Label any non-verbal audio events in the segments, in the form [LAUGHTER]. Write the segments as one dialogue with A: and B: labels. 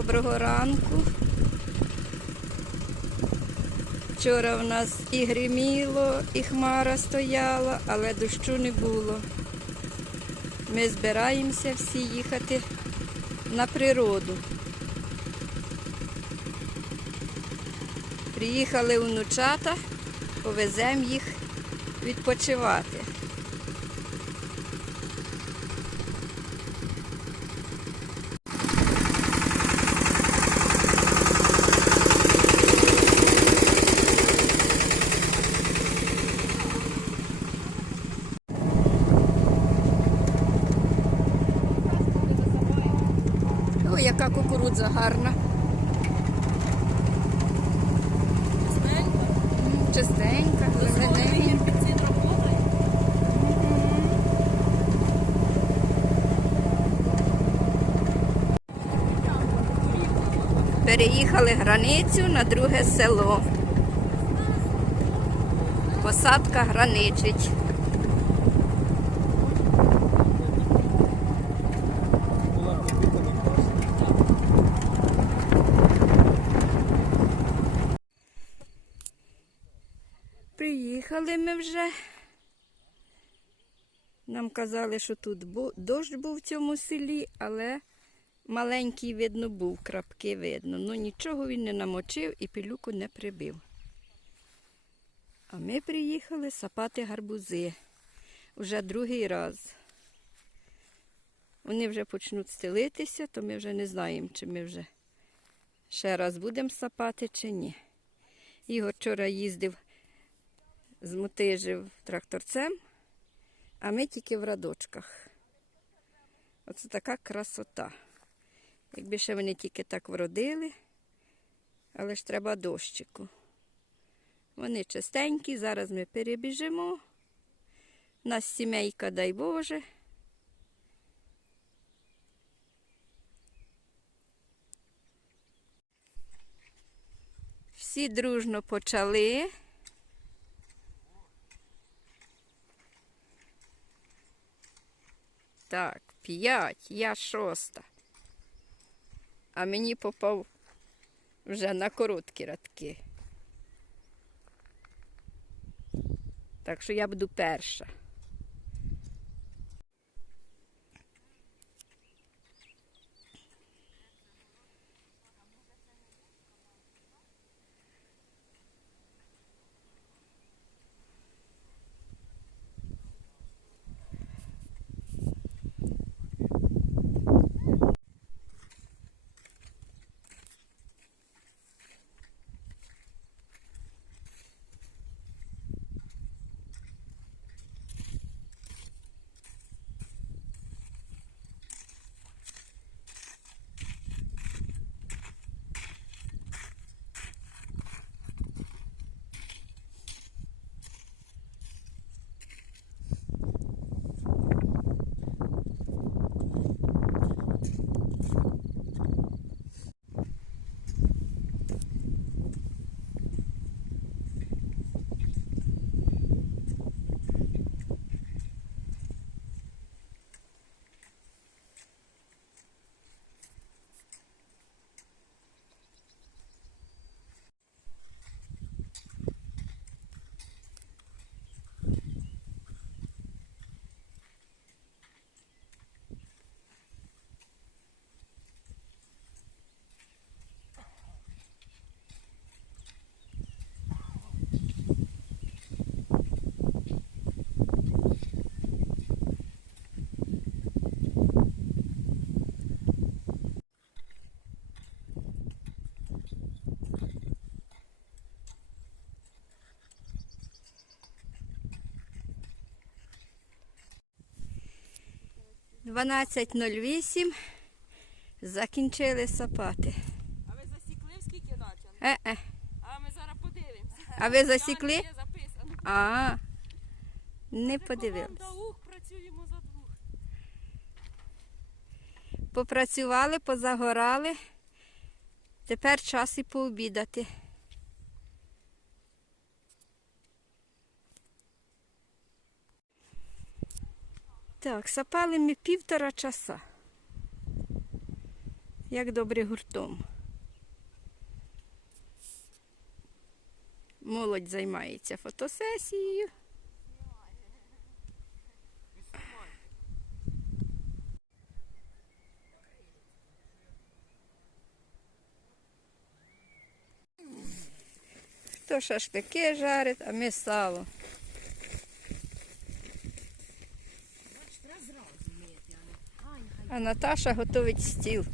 A: Доброго ранку. Вчора в нас і гриміло, і хмара стояла, але дощу не було. Ми збираємося всі їхати на природу. Приїхали внучата, повеземо їх відпочивати. Яка кукурудза гарна. Чистенька, зелененька. Переїхали границю на друге село. Посадка граничить. Приїхали ми вже. Нам казали, що тут дощ був в цьому селі, але маленький видно був, крапки видно. Ну нічого він не намочив і пилюку не прибив. А ми приїхали сапати гарбузи вже другий раз. Вони вже почнуть стелитися, то ми вже не знаємо, чи ми вже ще раз будемо сапати, чи ні. Ігор вчора їздив змотижив тракторцем, а ми тільки в радочках. Оце така красота. Якби ще вони тільки так вродили, але ж треба дощику. Вони чистенькі, зараз ми перебіжимо. Нас сімейка, дай Боже. Всі дружно почали. Так, п'ять, я шоста. А мені попав вже на короткі радки. Так що я буду перша. Дванадцять нуль вісім. Закінчили сапати.
B: А ви засікли в скільки начали?
A: Е-е.
B: А ми зараз подивимося.
A: А ви засікли? А, не
B: команда працюємо за двох.
A: Попрацювали, позагорали. Тепер час і пообідати. Так, сапали ми півтора часа. Як добре гуртом. Молодь займається фотосесією. Хто шашлики жарить, а ми сало. А Наташа готовить стіл.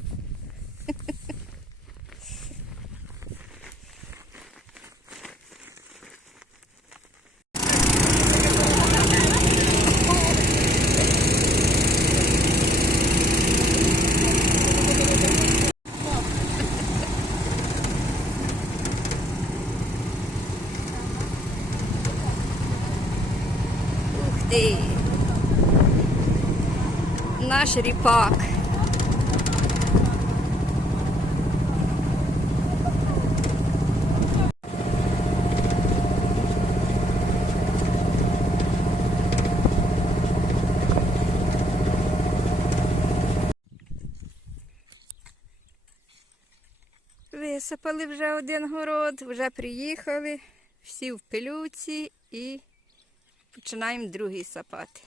A: Ух ти! Наш. Висипали вже один город, вже приїхали, всі в пилюці і починаємо другий сапати.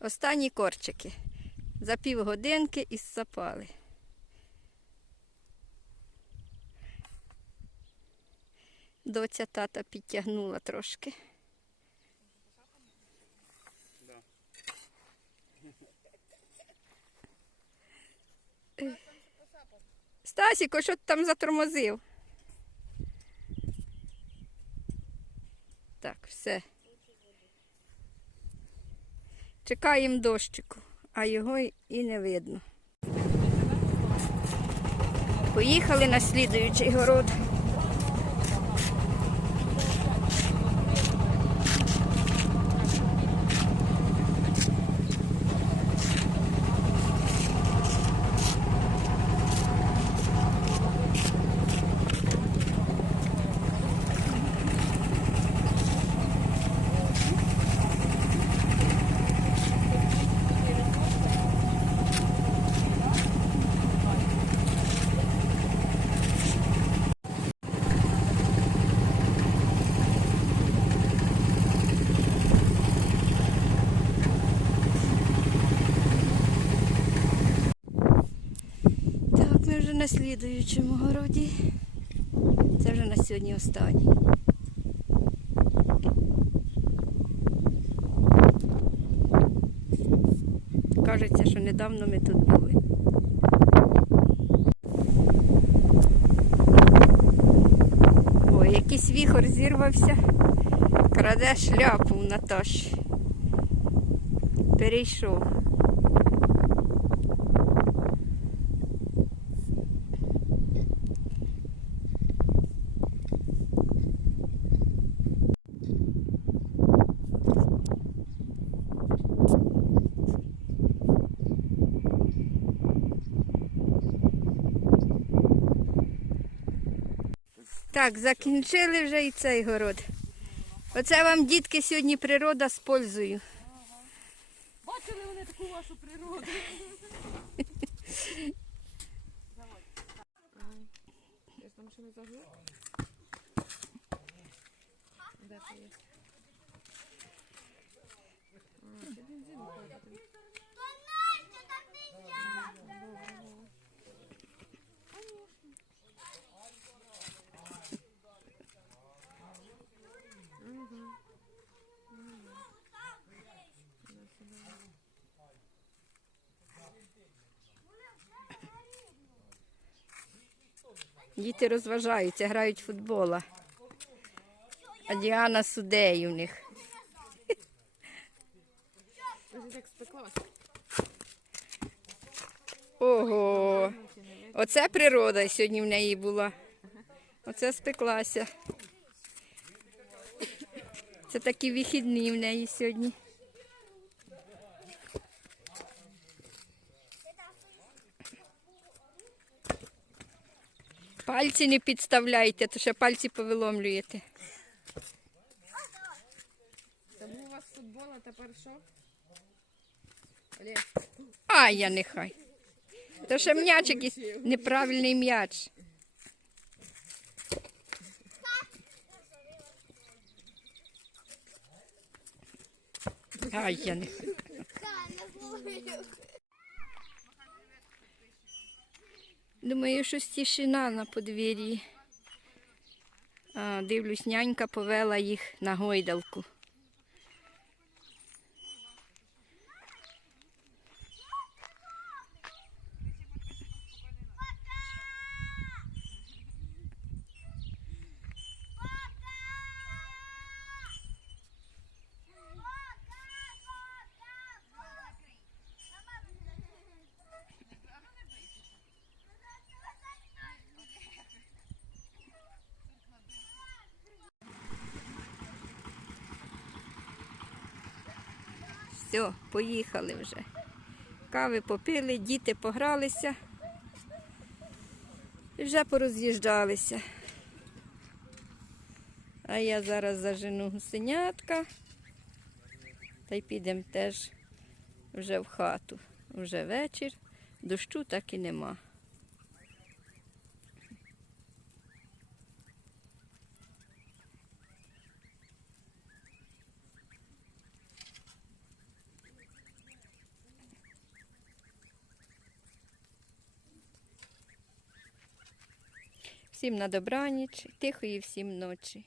A: Останні корчики. За півгодинки і сапали. Доця тата підтягнула трошки. Стасіко, що ти там затормозив? Так, все. Чекаємо дощику, а його і не видно. Поїхали на слідуючий город. Так, ми вже на слідуючому городі. Це вже на сьогодні останній. Кажеться, що недавно ми тут були. Ой, якийсь віхор зірвався, краде шляпу у Наташі. Перейшов. Так, закінчили вже і цей город. Оце вам, дітки, сьогодні природа з пользою.
B: Бачили вони таку вашу природу? [LAUGHS] Я там ще не загрузила. Де ти є? А, це бензин виходить.
A: Діти розважаються, грають футбола. А Діана судею в них. Ого. Оце природа сьогодні в неї була. Оце спеклася. Це такі вихідні в неї сьогодні. Пальці не підставляйте, то ще пальці повиломлюєте.
B: Був у вас футбол, а тепер що? Олег,
A: А, я нехай. То ще м'яч якийсь неправильний м'яч. Ай, я нехай. Думаю, щось тишина на подвір'ї. Дивлюсь, нянька повела їх на гойдалку. Все, поїхали вже. Кави попили, діти погралися. І вже пороз'їжджалися. А я зараз зажену гусенятка. Та й підемо теж вже в хату. Вже вечір. Дощу так і нема. Всім на добраніч, тихої всім ночі.